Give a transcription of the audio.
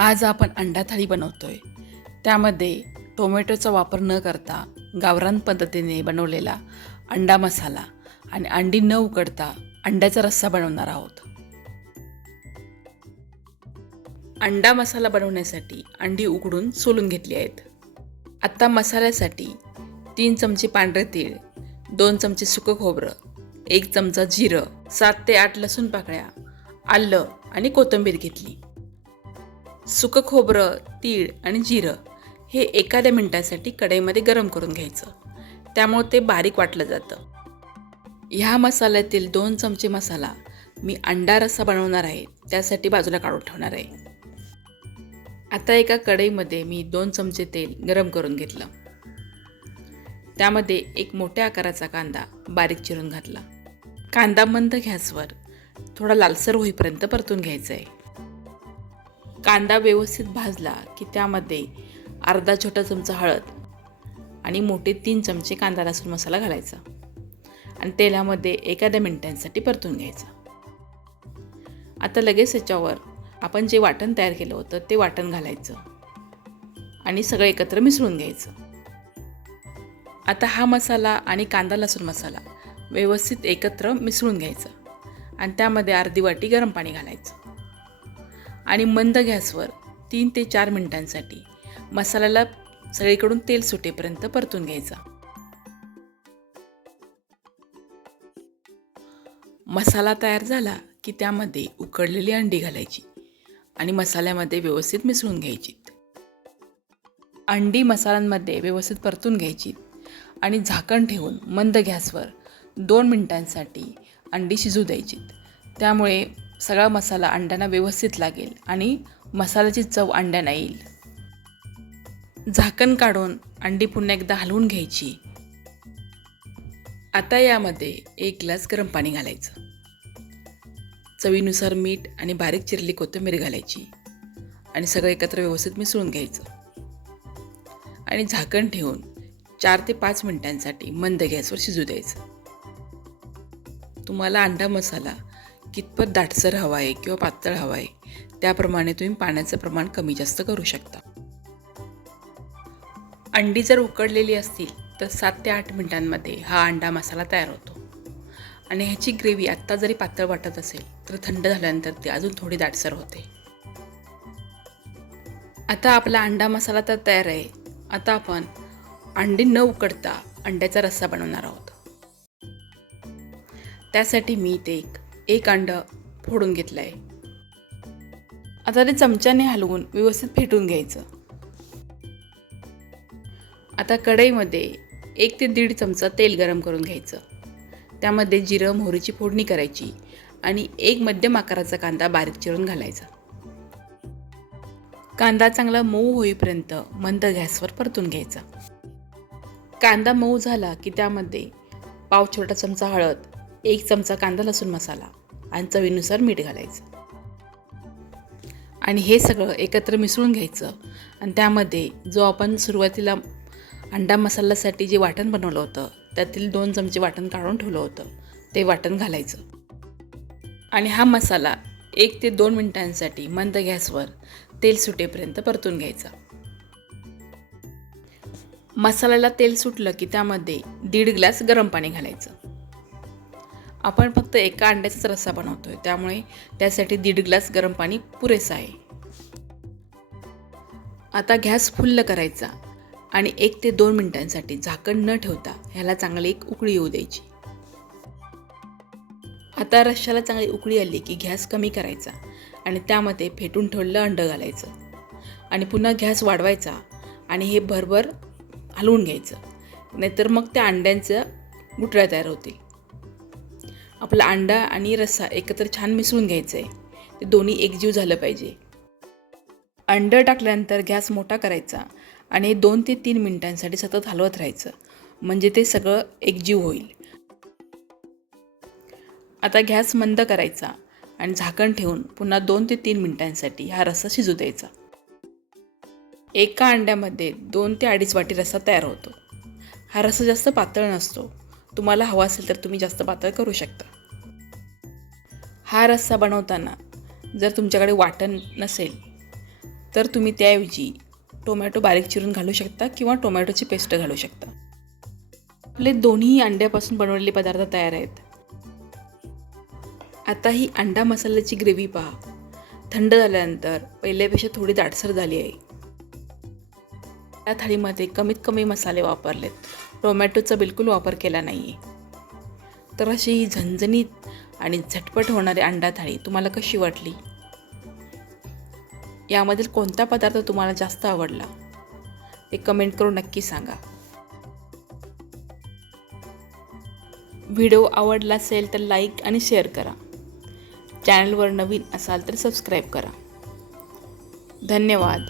आज आपण अंडा थाळी बनवतोय. त्यामध्ये टोमॅटोचा वापर न करता गावरान पद्धतीने बनवलेला अंडा मसाला आणि अंडी न उकडता अंड्याचा रस्सा बनवणार आहोत. अंडा मसाला बनवण्यासाठी अंडी उकडून सोलून घेतली आहेत. आत्ता मसाल्यासाठी तीन चमचे पांढरे तीळ दोन चमचे सुकं खोबरं एक चमचा जिरं सात ते आठ लसूण पाकळ्या आलं आणि कोथिंबीर घेतली. सुकं खोबरं तीळ आणि जिरं हे एखाद्या मिनटासाठी कढईमध्ये गरम करून घ्यायचं. त्यामुळे ते बारीक वाटलं जातं. ह्या मसाल्यातील दोन चमचे मसाला मी अंडा रस्सा बनवणार आहे. त्यासाठी बाजूला काढून ठेवणार आहे. आता एका कढईमध्ये मी दोन चमचे तेल गरम करून घेतलं. त्यामध्ये एक मोठ्या आकाराचा कांदा बारीक चिरून घातला. कांदा मंद गॅसवर थोडा लालसर होईपर्यंत परतून घ्यायचा आहे कांदा व्यवस्थित भाजला की त्यामध्ये अर्धा छोटा चमचा हळद आणि मोठे तीन चमचे कांदा लसूण मसाला घालायचा आणि तेलामध्ये एखाद्या मिनिटांसाठी परतून घ्यायचा. आता लगेच याच्यावर आपण जे वाटण तयार केलं होतं ते वाटण घालायचं आणि सगळं एकत्र मिसळून घ्यायचं. आता हा मसाला आणि कांदा लसूण मसाला व्यवस्थित एकत्र मिसळून घ्यायचा आणि त्यामध्ये अर्धी वाटी गरम पाणी घालायचं. आणि मंद गॅसवर तीन ते चार मिनिटांसाठी मसाल्याला सगळीकडून तेल सुटेपर्यंत परतून घ्यायचा. मसाला तयार झाला की त्यामध्ये उकडलेली अंडी घालायची आणि मसाल्यामध्ये व्यवस्थित मिसळून घ्यायची. अंडी मसाल्यांमध्ये व्यवस्थित परतून घ्यायची आणि झाकण ठेवून मंद गॅसवर दोन मिनिटांसाठी अंडी शिजू द्यायची. त्यामुळे सगळा मसाला अंड्यांना व्यवस्थित लागेल आणि मसाल्याची चव अंड्यांना येईल. झाकण काढून अंडी पुन्हा एकदा हलवून घ्यायची. आता यामध्ये एक ग्लास गरम पाणी घालायचं. चवीनुसार मीठ आणि बारीक चिरली कोथिंबीर घालायची आणि सगळं एकत्र व्यवस्थित मिसळून घ्यायचं. आणि झाकण ठेवून चार ते पाच मिनिटांसाठी मंद गॅसवर शिजू द्यायचं. तुम्हाला अंडा मसाला कितपत दाटसर हवा आहे किंवा पातळ हवा आहे त्याप्रमाणे तुम्ही पाण्याचं प्रमाण कमी जास्त करू शकता. अंडी जर उकडलेली असतील तर सात ते आठ मिनिटांमध्ये हा अंडा मसाला तयार होतो. आणि ह्याची ग्रेव्ही आत्ता जरी पातळ वाटत असेल तर थंड झाल्यानंतर ती अजून थोडी दाटसर होते. आता आपला अंडा मसाला तर तयार आहे. आता आपण अंडी न उकडता अंड्याचा रस्सा बनवणार आहोत. त्यासाठी मी ते एक एक अंडं फोडून घेतलं आहे आता ते चमच्याने हलवून व्यवस्थित फेटून घ्यायचं. आता कढईमध्ये एक ते दीड चमचा तेल गरम करून घ्यायचं. त्यामध्ये जिरं मोहरीची फोडणी करायची आणि एक मध्यम आकाराचा कांदा बारीक चिरून घालायचा. कांदा चांगला मऊ होईपर्यंत मंद गॅसवर परतून घ्यायचा. कांदा मऊ झाला की त्यामध्ये पाव छोटा चमचा हळद एक चमचा कांदा लसूण मसाला आणि चवीनुसार मीठ घालायचं. आणि हे सगळं एकत्र मिसळून घ्यायचं. आणि त्यामध्ये जो आपण सुरुवातीला अंडा मसाल्यासाठी जे वाटण बनवलं होतं त्यातील दोन चमचे वाटण काढून ठेवलं होतं ते वाटण घालायचं. आणि हा मसाला एक ते दोन मिनिटांसाठी मंद गॅसवर तेल सुटेपर्यंत परतून घ्यायचा. मसाल्याला तेल सुटलं की त्यामध्ये दीड ग्लास गरम पाणी घालायचं. आपण फक्त एका अंड्याचाच रस्सा बनवतोय. त्यामुळे त्यासाठी दीड ग्लास गरम पाणी पुरेसं आहे. आता गॅस फुल्ल करायचा आणि एक ते दोन मिनिटांसाठी झाकण न ठेवता ह्याला चांगली एक उकळी येऊ द्यायची. आता रश्श्याला चांगली उकळी आली की गॅस कमी करायचा आणि त्यामध्ये फेटून ठेवलेलं अंडं घालायचं. आणि पुन्हा गॅस वाढवायचा आणि हे भरभर हलवून घ्यायचं. नाहीतर मग त्या अंड्यांचं गुटळ्या तयार होतील. आपला अंडा आणि रस्सा एकत्र छान मिसळून घ्यायचं आहे ते दोन्ही एकजीव झालं पाहिजे. अंडं टाकल्यानंतर गॅस मोठा करायचा आणि दोन ते तीन मिनिटांसाठी सतत हलवत राहायचं. म्हणजे ते सगळं एकजीव होईल. आता गॅस मंद करायचा आणि झाकण ठेवून पुन्हा दोन ते तीन मिनिटांसाठी हा रस्सा शिजू द्यायचा. एका अंड्यामध्ये दोन ते अडीच वाटी रस्सा तयार होतो. हा रस्सा जास्त पातळ नसतो. तुम्हाला हवा असेल तर तुम्ही जास्त पातळ करू शकता. हा रस्सा बनवताना जर तुमच्याकडे वाटण नसेल तर तुम्ही त्याऐवजी टोमॅटो बारीक चिरून घालू शकता किंवा टोमॅटोची पेस्ट घालू शकता. आपले दोन्ही अंड्यापासून बनवलेले पदार्थ तयार आहेत. आता ही अंडा मसाल्याची ग्रेव्ही पहा. थंड झाल्यानंतर पहिल्यापेक्षा थोडी दाटसर झाली आहे. या थाळीमध्ये कमीत कमी मसाले वापरलेत. टोमॅटोचा बिलकुल वापर केला नाही आहे तर अशी ही झणझणीत आणि झटपट होणारी अंडा थाळी तुम्हाला कशी वाटली? यामधील कोणता पदार्थ तुम्हाला जास्त आवडला? ते कमेंट करून नक्की सांगा. व्हिडिओ आवडला असेल तर लाईक आणि शेअर करा. चॅनलवर नवीन असाल तर सबस्क्राईब करा. धन्यवाद.